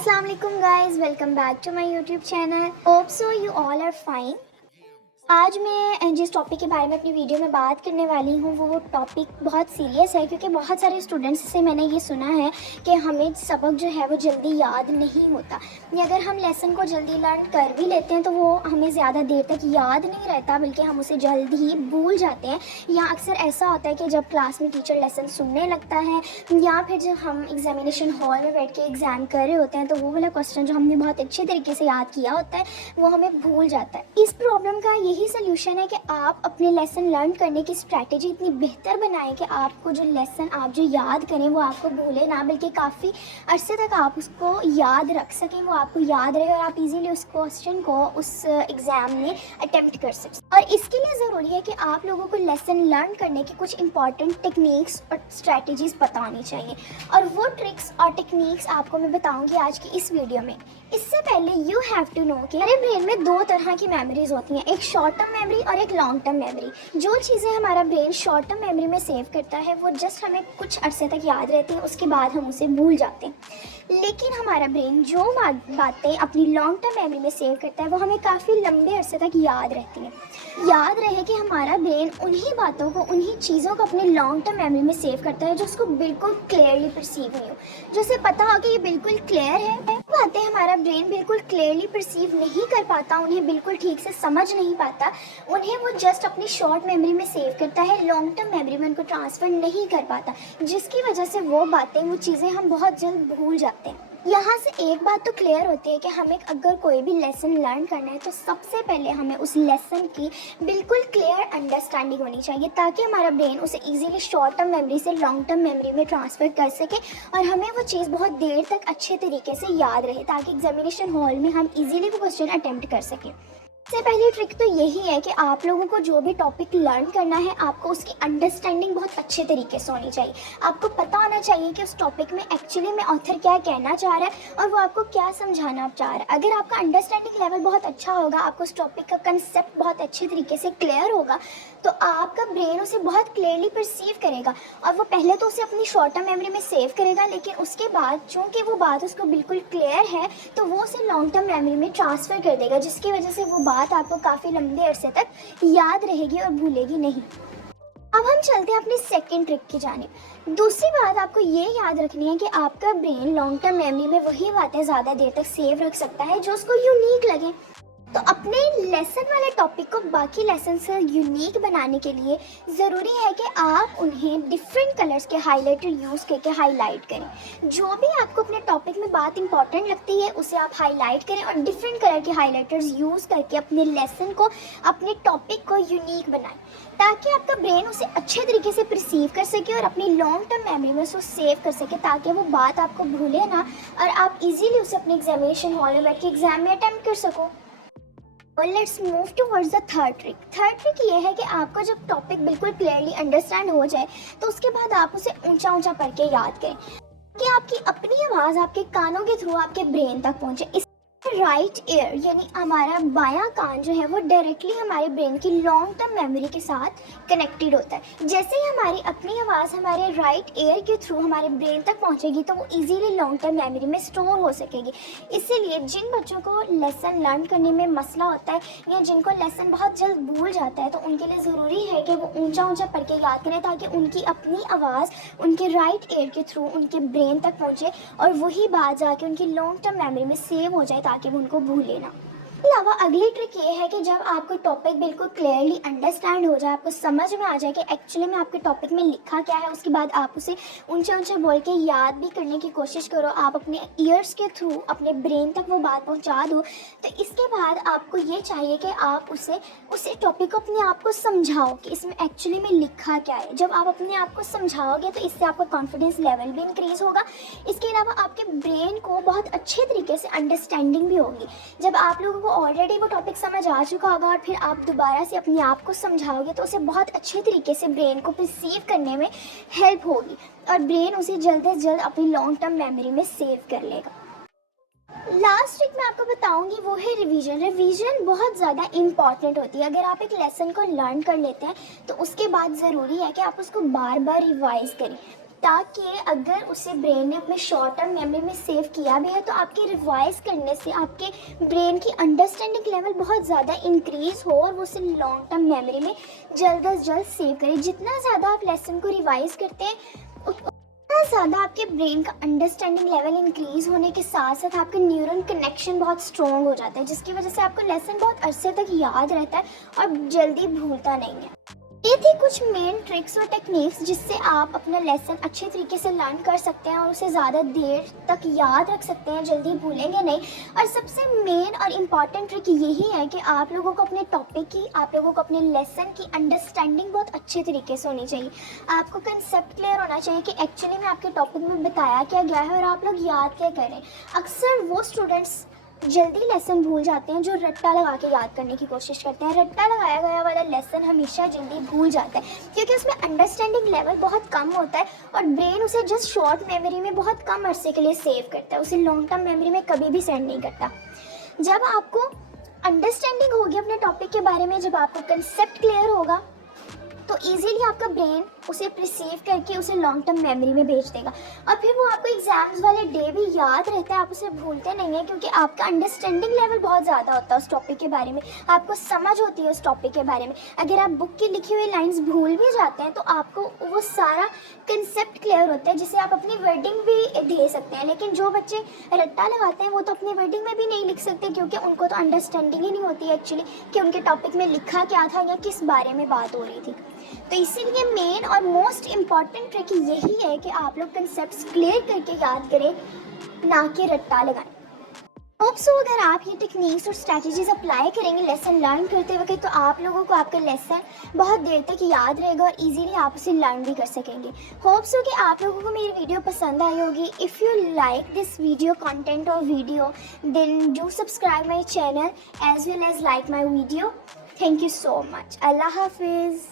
Assalamu alaikum guys, welcome back to my YouTube channel. Hope so you all are fine. आज मैं जिस topic के बारे में अपनी वीडियो में बात करने वाली हूँ वो टॉपिक बहुत सीरियस है, क्योंकि बहुत सारे स्टूडेंट्स से मैंने ये सुना है कि हमें सबक जो है वो जल्दी याद नहीं होता, या अगर हम लेसन को जल्दी लर्न कर भी लेते हैं तो वो हमें ज़्यादा देर तक याद नहीं रहता, बल्कि हम उसे जल्द ही भूल जाते हैं। या अक्सर ऐसा होता है कि जब क्लास में टीचर लेसन सुनने लगता है या फिर जब हम एग्जामिनेशन हॉल में बैठ के एग्ज़ाम कर रहे होते हैं तो वो वाला क्वेश्चन जो हमने बहुत अच्छे तरीके से याद किया होता है वो हमें भूल जाता है। इस प्रॉब्लम का यही सोल्यूशन है कि आप अपने लेसन लर्न करने की स्ट्रैटेजी इतनी बेहतर बनाएं कि आपको जो लेसन आप जो याद करें वो आपको भूले ना, बल्कि काफ़ी अरसे तक आप उसको याद रख सकें, वो आपको याद रहे और आप इजीली उस क्वेश्चन को उस एग्ज़ाम में अटेम्प्ट कर सकें। और इसके लिए ज़रूरी है कि आप लोगों को लेसन लर्न करने की कुछ इंपॉर्टेंट टेक्निक्स और स्ट्रैटेजीज़ बतानी चाहिए, और वो ट्रिक्स और टेक्निक्स आपको मैं बताऊँगी आज की इस वीडियो में। इससे पहले यू हैव टू नो कि हमारे ब्रेन में दो तरह की मेमोरीज होती हैं, एक शॉर्ट टर्म मेमोरी और एक लॉन्ग टर्म मेमोरी। जो चीज़ें हमारा ब्रेन शॉर्ट टर्म मेमोरी में सेव करता है वो जस्ट हमें कुछ अरसे तक याद रहती है, उसके बाद हम उसे भूल जाते हैं। लेकिन हमारा ब्रेन जो बातें अपनी लॉन्ग टर्म मेमोरी में सेव करता है वो हमें काफ़ी लंबे अरसे तक याद रहती हैं। याद रहे कि हमारा ब्रेन उन्हीं बातों को, उन्हीं चीज़ों को अपनी लॉन्ग टर्म मेमोरी में सेव करता है जो उसको बिल्कुल क्लियरली परसीव नहीं हो, जो उसे पता हो कि ये बिल्कुल क्लियर है। बातें हमारा ब्रेन बिल्कुल क्लियरली परसीव नहीं कर पाता, उन्हें बिल्कुल ठीक से समझ नहीं पाता, उन्हें वो जस्ट अपनी शॉर्ट मेमोरी में सेव करता है, लॉन्ग टर्म मेमोरी में उनको ट्रांसफ़र नहीं कर पाता, जिसकी वजह से वो बातें, वो चीज़ें हम बहुत जल्द भूल जाते हैं। यहाँ से एक बात तो क्लियर होती है कि हमें अगर कोई भी लेसन लर्न करना है तो सबसे पहले हमें उस लेसन की बिल्कुल क्लियर अंडरस्टैंडिंग होनी चाहिए, ताकि हमारा ब्रेन उसे इजीली शॉर्ट टर्म मेमोरी से लॉन्ग टर्म मेमोरी में ट्रांसफ़र कर सके और हमें वो चीज़ बहुत देर तक अच्छे तरीके से याद रहे, ताकि एग्जामिनेशन हॉल में हम इजीली वो क्वेश्चन अटेम्प्ट कर सकें। सबसे पहली ट्रिक तो यही है कि आप लोगों को जो भी टॉपिक लर्न करना है आपको उसकी अंडरस्टैंडिंग बहुत अच्छे तरीके से होनी चाहिए। आपको पता होना चाहिए कि उस टॉपिक में एक्चुअली में ऑथर क्या कहना चाह रहा है और वो आपको क्या समझाना चाह रहा है। अगर आपका अंडरस्टैंडिंग लेवल बहुत अच्छा होगा, आपको उस टॉपिक का कंसेप्ट बहुत अच्छे तरीके से क्लियर होगा, तो आपका ब्रेन उसे बहुत क्लियरली परसीव करेगा और वो पहले तो उसे अपनी शॉर्ट टर्म मेमोरी में सेव करेगा, लेकिन उसके बाद चूँकि वो बात उसको बिल्कुल क्लियर है तो वो उसे लॉन्ग टर्म मेमोरी में ट्रांसफ़र कर देगा, जिसकी वजह से वो बात आपको काफ़ी लंबे अरसे तक याद रहेगी और भूलेगी नहीं। अब हम चलते हैं अपनी सेकंड ट्रिक की जानिब। दूसरी बात आपको ये याद रखनी है कि आपका ब्रेन लॉन्ग टर्म मेमोरी में वही बातें ज़्यादा देर तक सेव रख सकता है जो उसको यूनिक लगे। तो अपने लेसन वाले टॉपिक को बाकी लेसन से यूनिक बनाने के लिए ज़रूरी है कि आप उन्हें डिफरेंट कलर्स के हाइलाइटर यूज़ करके हाईलाइट करें। जो भी आपको अपने टॉपिक में बात इंपॉर्टेंट लगती है उसे आप हाईलाइट करें और डिफरेंट कलर के हाइलाइटर्स यूज़ करके अपने लेसन को, अपने टॉपिक को यूनिक बनाएं, ताकि आपका ब्रेन उसे अच्छे तरीके से परसीव कर सके और अपनी लॉन्ग टर्म मेमोरी में उसको सेव कर सके, ताकि वो बात आपको भूले ना और आप इजीली उसे अपने एग्जामिनेशन हॉल में बैठ के एग्जाम में अटेम्प्ट कर सको। और let's move towards the third trick. Third trick ये है कि आपको जब टॉपिक बिल्कुल क्लियरली अंडरस्टैंड हो जाए तो उसके बाद आप उसे ऊंचा ऊंचा पढ़ के याद करें कि आपकी अपनी आवाज़ आपके कानों के थ्रू आपके ब्रेन तक पहुंचे। राइट ईयर यानी हमारा बायां कान जो है वो डायरेक्टली हमारे ब्रेन की लॉन्ग टर्म मेमोरी के साथ कनेक्टेड होता है। जैसे ही हमारी अपनी आवाज़ हमारे राइट ईयर के थ्रू हमारे ब्रेन तक पहुंचेगी तो वो इजीली लॉन्ग टर्म मेमोरी में स्टोर हो सकेगी। इसीलिए जिन बच्चों को लेसन लर्न करने में मसला होता है या जिनको लेसन बहुत जल्द भूल जाता है तो उनके लिए ज़रूरी है कि वो ऊंचा ऊंचा पढ़ के याद करें, ताकि उनकी अपनी आवाज़ उनके राइट ईयर के थ्रू उनके ब्रेन तक पहुँचे और वही बात जाके उनकी लॉन्ग टर्म मेमोरी में सेव हो जाए, ताकि वो उनको भूले ना। अलावा अगली ट्रिक ये है कि जब आपको टॉपिक बिल्कुल क्लियरली अंडरस्टैंड हो जाए, आपको समझ में आ जाए कि एक्चुअली में आपके टॉपिक में लिखा क्या है, उसके बाद आप उसे ऊंचे ऊंचे बोल के याद भी करने की कोशिश करो, आप अपने ईयर्स के थ्रू अपने ब्रेन तक वो बात पहुंचा दो। तो इसके बाद आपको ये चाहिए कि आप उसे टॉपिक को अपने आप को समझाओ कि इसमें एक्चुअली में लिखा क्या है। जब आप अपने आप को समझाओगे तो इससे आपका कॉन्फिडेंस लेवल भी इंक्रीज़ होगा। इसके अलावा आपके ब्रेन को बहुत अच्छे तरीके से अंडरस्टैंडिंग भी होगी। जब आप लोगों को ऑलरेडी वो टॉपिक समझ आ चुका होगा और फिर आप दोबारा से अपने आप को समझाओगे तो उसे बहुत अच्छे तरीके से ब्रेन को परसीव करने में हेल्प होगी और ब्रेन उसे जल्द से जल्द अपनी लॉन्ग टर्म मेमोरी में सेव कर लेगा। लास्ट ट्रिक मैं आपको बताऊंगी वो है रिवीजन। रिवीजन बहुत ज़्यादा इंपॉर्टेंट होती है। अगर आप एक लेसन को लर्न कर लेते हैं तो उसके बाद ज़रूरी है कि आप उसको बार बार रिवाइज़ करें। ताकि अगर उसे ब्रेन ने अपने शॉर्ट टर्म मेमोरी में सेव किया भी है तो आपके रिवाइज करने से आपके ब्रेन की अंडरस्टैंडिंग लेवल बहुत ज़्यादा इंक्रीज़ हो और वो उसे लॉन्ग टर्म मेमोरी में जल्द अज जल्द सेव करें। जितना ज़्यादा आप लेसन को रिवाइज करते हैं उतना ज़्यादा आपके ब्रेन का अंडरस्टैंडिंग लेवल इंक्रीज होने के साथ साथ आपके न्यूरल कनेक्शन बहुत स्ट्रॉन्ग हो जाता है, जिसकी वजह से आपको लेसन बहुत अरसे तक याद रहता है और जल्दी भूलता नहीं है। ये थी कुछ मेन ट्रिक्स और टेक्निक्स जिससे आप अपना लेसन अच्छे तरीके से लर्न कर सकते हैं और उसे ज़्यादा देर तक याद रख सकते हैं, जल्दी भूलेंगे नहीं। और सबसे मेन और इम्पॉर्टेंट ट्रिक यही है कि आप लोगों को अपने टॉपिक की, आप लोगों को अपने लेसन की अंडरस्टैंडिंग बहुत अच्छे तरीके से होनी चाहिए। आपको कंसेप्ट क्लियर होना चाहिए कि एक्चुअली में आपके टॉपिक में बताया क्या गया है और आप लोग याद क्या करें। अक्सर वो स्टूडेंट्स जल्दी लेसन भूल जाते हैं जो रट्टा लगा के याद करने की कोशिश करते हैं। रट्टा लगाया गया वाला लेसन हमेशा जल्दी भूल जाता है क्योंकि उसमें अंडरस्टैंडिंग लेवल बहुत कम होता है और ब्रेन उसे जस्ट शॉर्ट मेमोरी में बहुत कम अरसे के लिए सेव करता है, उसे लॉन्ग टर्म मेमोरी में कभी भी सेंड नहीं करता। जब आपको अंडरस्टैंडिंग होगी अपने टॉपिक के बारे में, जब आपको कंसेप्ट क्लियर होगा तो इजीली आपका ब्रेन उसे प्रिसीव करके उसे लॉन्ग टर्म मेमोरी में भेज देगा और फिर वो आपको एग्जाम्स वाले डे भी याद रहता है, आप उसे भूलते नहीं हैं क्योंकि आपका अंडरस्टैंडिंग लेवल बहुत ज़्यादा होता है उस टॉपिक के बारे में, आपको समझ होती है उस टॉपिक के बारे में। अगर आप बुक की लिखी हुई लाइंस भूल भी जाते हैं तो आपको वो सारा कंसेप्ट क्लियर होता है जिसे आप अपनी वर्डिंग भी दे सकते हैं। लेकिन जो बच्चे रट्टा लगाते हैं वो तो अपनी वर्डिंग में भी नहीं लिख सकते क्योंकि उनको तो अंडरस्टैंडिंग ही नहीं होती है एक्चुअली कि उनके टॉपिक में लिखा क्या था या किस बारे में बात हो रही थी। तो इसीलिए मेन और मोस्ट इम्पॉर्टेंट ट्रिक यही है कि आप लोग कंसेप्ट्स क्लियर करके याद करें, ना कि रट्टा लगाएं। होप सो अगर आप ये टेक्निक्स और स्ट्रैटेजीज अप्लाई करेंगे लेसन लर्न करते वक्त तो आप लोगों को आपका लेसन बहुत देर तक याद रहेगा और इजीली आप उसे लर्न भी कर सकेंगे। होप सो कि आप लोगों को मेरी वीडियो पसंद आई होगी। If you like this video content और video then do subscribe my channel as well as like my video. Thank you so much. अल्लाह हाफिज़।